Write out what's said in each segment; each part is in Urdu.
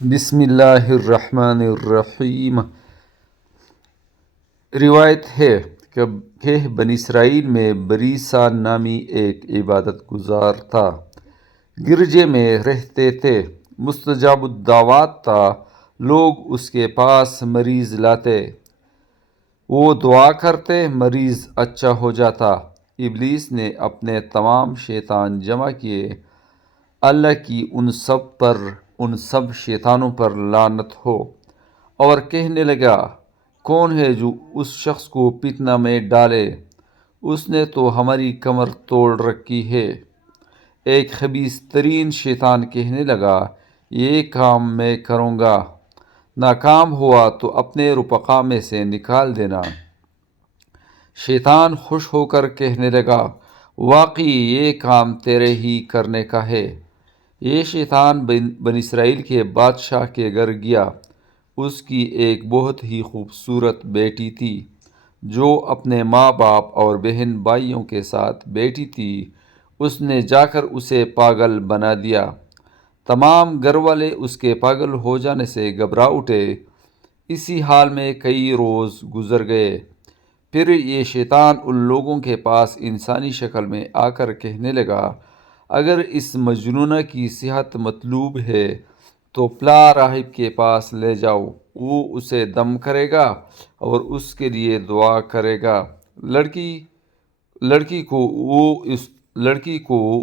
بسم اللہ الرحمن الرحیم۔ روایت ہے کہ بنی اسرائیل میں بریسا نامی ایک عبادت گزار تھا، گرجے میں رہتے تھے، مستجاب الدعوات تھا، لوگ اس کے پاس مریض لاتے، وہ دعا کرتے، مریض اچھا ہو جاتا۔ ابلیس نے اپنے تمام شیطان جمع کیے، اللہ کی ان سب شیطانوں پر لعنت ہو، اور کہنے لگا، کون ہے جو اس شخص کو فتنہ میں ڈالے؟ اس نے تو ہماری کمر توڑ رکھی ہے۔ ایک خبیث ترین شیطان کہنے لگا، یہ کام میں کروں گا، ناکام ہوا تو اپنے رفقا میں سے نکال دینا۔ شیطان خوش ہو کر کہنے لگا، واقعی یہ کام تیرے ہی کرنے کا ہے۔ یہ شیطان بنی اسرائیل کے بادشاہ کے گھر گیا۔ اس کی ایک بہت ہی خوبصورت بیٹی تھی، جو اپنے ماں باپ اور بہن بھائیوں کے ساتھ بیٹھی تھی۔ اس نے جا کر اسے پاگل بنا دیا۔ تمام گھر والے اس کے پاگل ہو جانے سے گھبرا اٹھے۔ اسی حال میں کئی روز گزر گئے۔ پھر یہ شیطان ان لوگوں کے پاس انسانی شکل میں آ کر کہنے لگا، اگر اس مجنونہ کی صحت مطلوب ہے تو فلاں راہب کے پاس لے جاؤ، وہ اسے دم کرے گا اور اس کے لیے دعا کرے گا۔ لڑکی کو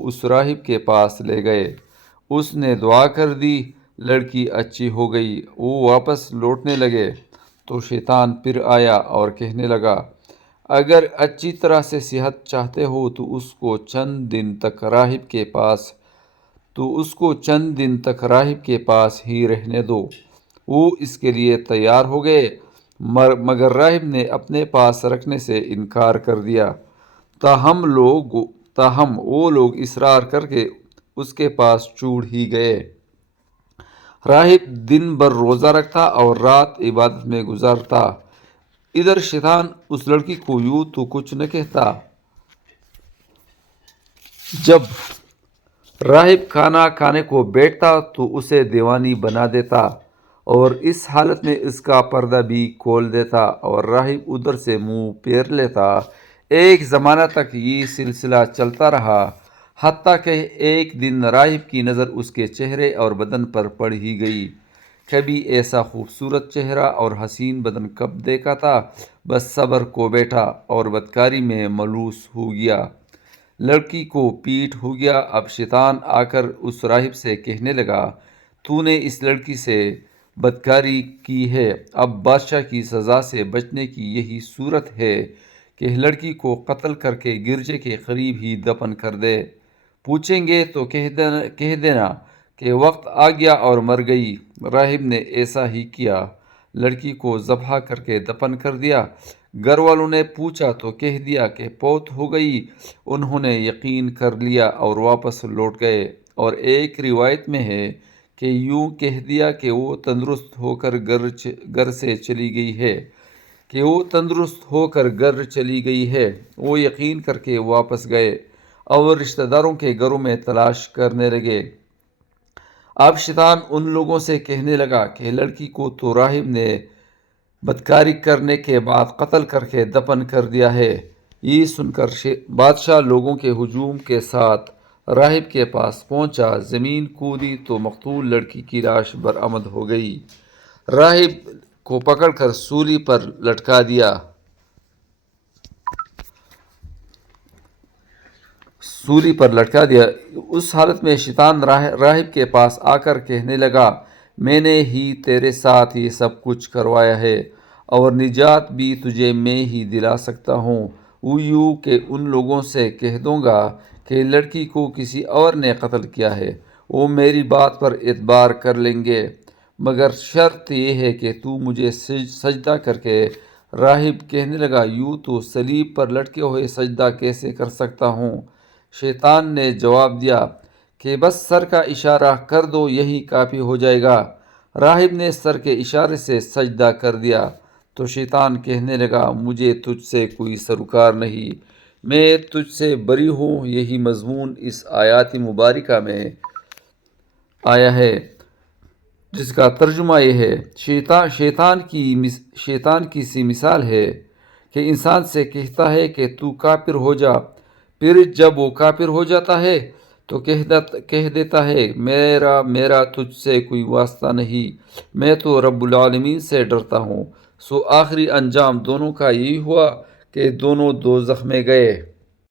اس راہب کے پاس لے گئے۔ اس نے دعا کر دی، لڑکی اچھی ہو گئی۔ وہ واپس لوٹنے لگے تو شیطان پھر آیا اور کہنے لگا، اگر اچھی طرح سے صحت چاہتے ہو تو اس کو چند دن تک راہب کے پاس ہی رہنے دو۔ وہ اس کے لیے تیار ہو گئے، مگر راہب نے اپنے پاس رکھنے سے انکار کر دیا۔ تاہم وہ لوگ اصرار کر کے اس کے پاس چھوڑ ہی گئے۔ راہب دن بھر روزہ رکھتا اور رات عبادت میں گزارتا۔ ادھر شیطان اس لڑکی کو یوں تو کچھ نہ کہتا۔ جب راہب کھانا کھانے کو بیٹھتا تو اسے دیوانی بنا دیتا، اور اس حالت میں اس کا پردہ بھی کھول دیتا، اور راہب ادھر سے منہ پھیر لیتا۔ ایک زمانہ تک یہ سلسلہ چلتا رہا، حتیٰ کہ ایک دن راہب کی نظر اس کے چہرے اور بدن پر پڑ ہی گئی۔ کبھی ایسا خوبصورت چہرہ اور حسین بدن کب دیکھا تھا، بس صبر کو بیٹھا اور بدکاری میں ملوث ہو گیا۔ لڑکی کو پیٹ ہو گیا۔ اب شیطان آ کر اس راہب سے کہنے لگا، تو نے اس لڑکی سے بدکاری کی ہے، اب بادشاہ کی سزا سے بچنے کی یہی صورت ہے کہ لڑکی کو قتل کر کے گرجے کے قریب ہی دفن کر دے۔ پوچھیں گے تو کہہ دینا کہ وقت آ گیا اور مر گئی۔ راہب نے ایسا ہی کیا، لڑکی کو ذبح کر کے دفن کر دیا۔ گھر والوں نے پوچھا تو کہہ دیا کہ فوت ہو گئی۔ انہوں نے یقین کر لیا اور واپس لوٹ گئے، اور ایک روایت میں ہے کہ یوں کہہ دیا کہ وہ تندرست ہو کر گھر چلی گئی ہے۔ وہ یقین کر کے واپس گئے اور رشتہ داروں کے گھروں میں تلاش کرنے لگے۔ اب شیطان ان لوگوں سے کہنے لگا کہ لڑکی کو تو راہب نے بدکاری کرنے کے بعد قتل کر کے دفن کر دیا ہے۔ یہ سن کر بادشاہ لوگوں کے ہجوم کے ساتھ راہب کے پاس پہنچا، زمین کودی تو مقتول لڑکی کی لاش برآمد ہو گئی۔ راہب کو پکڑ کر سولی پر لٹکا دیا۔ اس حالت میں شیطان راہب کے پاس آ کر کہنے لگا، میں نے ہی تیرے ساتھ یہ سب کچھ کروایا ہے، اور نجات بھی تجھے میں ہی دلا سکتا ہوں۔ وہ یوں کہ ان لوگوں سے کہہ دوں گا کہ لڑکی کو کسی اور نے قتل کیا ہے، وہ میری بات پر اعتبار کر لیں گے، مگر شرط یہ ہے کہ تو مجھے سجدہ کر کے۔ راہب کہنے لگا، یوں تو صلیب پر لٹکے ہوئے سجدہ کیسے کر سکتا ہوں؟ شیطان نے جواب دیا کہ بس سر کا اشارہ کر دو، یہی کافی ہو جائے گا۔ راہب نے سر کے اشارے سے سجدہ کر دیا تو شیطان کہنے لگا، مجھے تجھ سے کوئی سروکار نہیں، میں تجھ سے بری ہوں۔ یہی مضمون اس آیات مبارکہ میں آیا ہے۔ جس کا ترجمہ یہ ہے، شیطان کی سی مثال ہے کہ انسان سے کہتا ہے کہ تو کافر ہو جا، پھر جب وہ کافر ہو جاتا ہے تو کہہ دیتا ہے میرا تجھ سے کوئی واسطہ نہیں، میں تو رب العالمین سے ڈرتا ہوں۔ سو آخری انجام دونوں کا یہی ہوا کہ دونوں دوزخ میں گئے۔